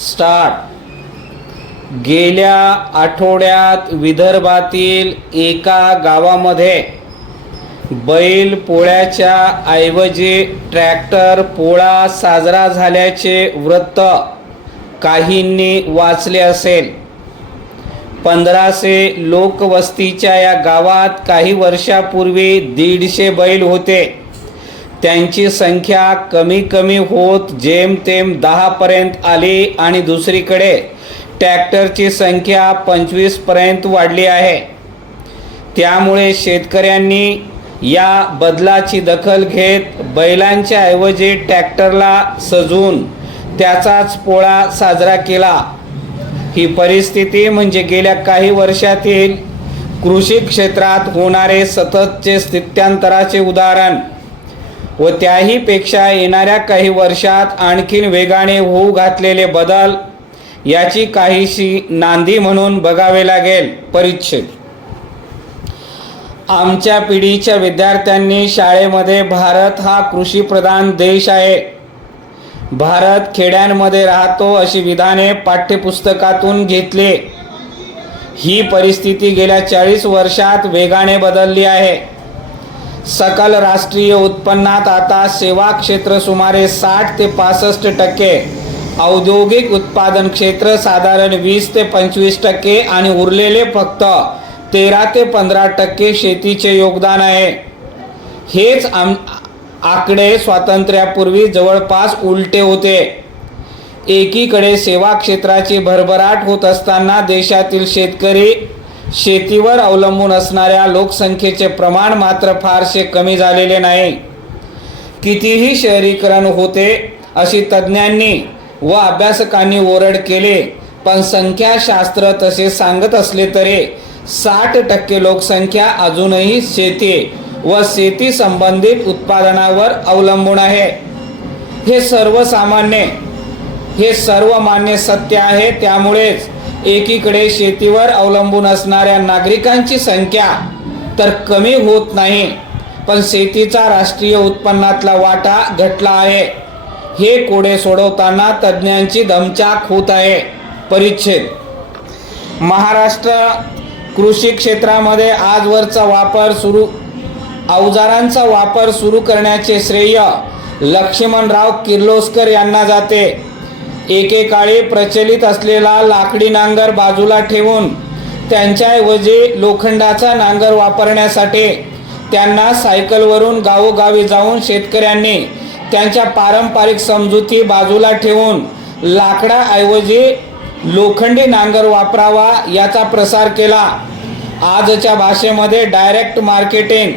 Start. गेल्या आठवड्यात विदर्भातील एका गावामध्ये बैल पोळ्याच्या ऐवजी ट्रॅक्टर पोळा साजरा झाल्याचे वृत्त काहींनी वाचले असेल। 1500 लोकवस्तीच्या या गावात काही वर्षापूर्वी 150 बैल होते। त्यांची संख्या कमी कमी होत जेमतेम 10 पर्यंत आली आणि दुसरीकडे ट्रॅक्टरची संख्या 25 पर्यंत वाढली आहे। त्यामुळे शेतकऱ्यांनी या बदलाची दखल घेत बैलांच्या ऐवजी ट्रॅक्टरला सजवून त्याचाच पोळा साजरा केला। ही परिस्थिती म्हणजे गेल्या काही वर्षातील कृषी क्षेत्रात होणारे सततचे स्थित्यांतराचे उदाहरण व त्याही पेक्षा येणाऱ्या काही वर्षात आणखीन वेगाने होऊ घातलेले बदल याची काहीशी नांदी म्हणून बघावे लागेल। परिच्छेद। आमच्या पिढीच्या विद्यार्थ्यांनी शाळेमध्ये भारत हा कृषीप्रधान देश आहे, भारत खेड्यांमध्ये राहतो अशी विधाने पाठ्यपुस्तकातून घेतले। ही परिस्थिती गेल्या 40 वर्षात वेगाने बदलली आहे। सकल राष्ट्रीय उत्पन्नात आता सेवा क्षेत्र सुमारे 60 ते 65%, औद्योगिक उत्पादन क्षेत्र साधारण 20 ते 25% आणि उरलेले फक्त 13 ते 15% शेतीचे योगदान आहे। हेच आकडे स्वातंत्र्यापूर्वी जवळपास उलटे होते। एकीकडे सेवा क्षेत्राची भरभराट होत असताना देशातील शेतकरी शेतीवर अवलंबून असणाऱ्या लोकसंख्येचे प्रमाण मात्र फारसे कमी झालेले नाही। कितीही शहरीकरण होते अशी तज्ज्ञांनी व अभ्यासकांनी ओरड केले, पण संख्याशास्त्र तसे सांगत असले तरी 60% लोकसंख्या अजूनही शेती व शेती संबंधित उत्पादनावर अवलंबून आहे। हे सर्वमान्य सत्य आहे। त्यामुळेच एकीकडे शेतीवर अवलंबून असणाऱ्या नागरिकांची संख्या तर कमी होत नाही, पण शेतीचा राष्ट्रीय उत्पन्नातला वाटा घटला आहे। हे कोडे सोडवताना तज्ज्ञांची दमछाक होत आहे। परिच्छेद। महाराष्ट्र कृषी क्षेत्रामध्ये अवजारांचा वापर सुरू करण्याचे श्रेय लक्ष्मणराव किर्लोस्कर यांना जाते। एकेकाळी प्रचलित असलेला लाकडी नांगर बाजूला ठेवून त्यांच्याऐवजी लोखंडाचा नांगर वापरण्यासाठी त्यांना सायकलवरून गावोगावी जाऊन शेतकऱ्यांनी त्यांच्या पारंपरिक समजुती बाजूला ठेवून लाकडाऐवजी लोखंडी नांगर वापरावा याचा प्रसार केला। आजच्या भाषेमध्ये डायरेक्ट मार्केटिंग।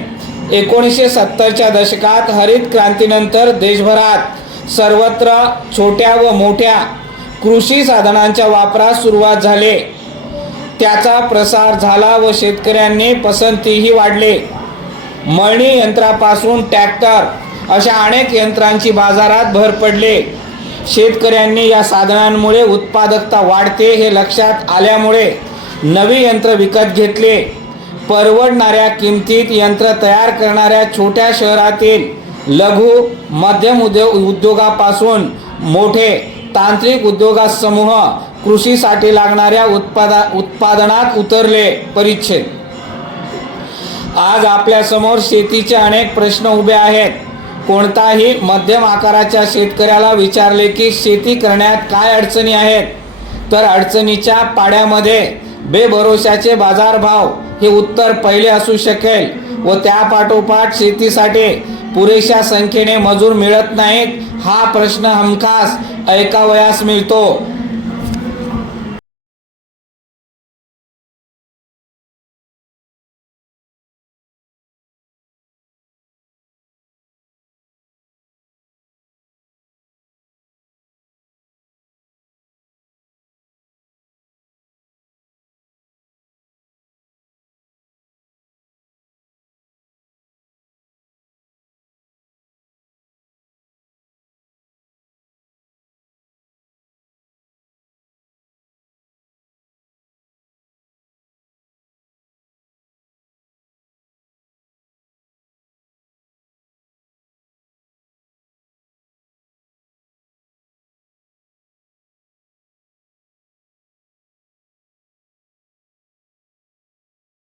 1970च्या दशकात हरित क्रांतीनंतर देशभरात सर्वत्र छोट्या व मोठ्या कृषी साधनांच्या वापरास सुरुवात झाली। त्याचा प्रसार झाला व शेतकऱ्यांनी पसंतीही वाढली। मळणी यंत्रापासून ट्रॅक्टर अशा अनेक यंत्रांची बाजारात भर पडली। शेतकऱ्यांनी या साधनांमुळे उत्पादकता वाढते हे लक्षात आल्यामुळे नवी यंत्र विकत घेतले। परवडणाऱ्या किमतीत यंत्र तयार करणाऱ्या छोट्या शहरातील लघु मध्यम उद्योगापासून मोठे तांत्रिक उद्योगसमूह कृषीसाठी लागणाऱ्या उत्पादनात उतरले। परिच्छेद। आज आपल्या समोर शेतीचे अनेक प्रश्न उभे आहेत। कोणताही मध्यम आकाराच्या शेतकऱ्याला विचारले की शेती करण्यात काय अडचणी आहेत, तर अडचणीच्या पाड्यामध्ये बेभरोशाचे बाजारभाव हे उत्तर पहिले असू शकेल व त्यापाठोपाठ शेतीसाठी पुरेशा संख्येने मजूर मिळत नाहीत हा प्रश्न हमखास ऐकावयास मिळतो।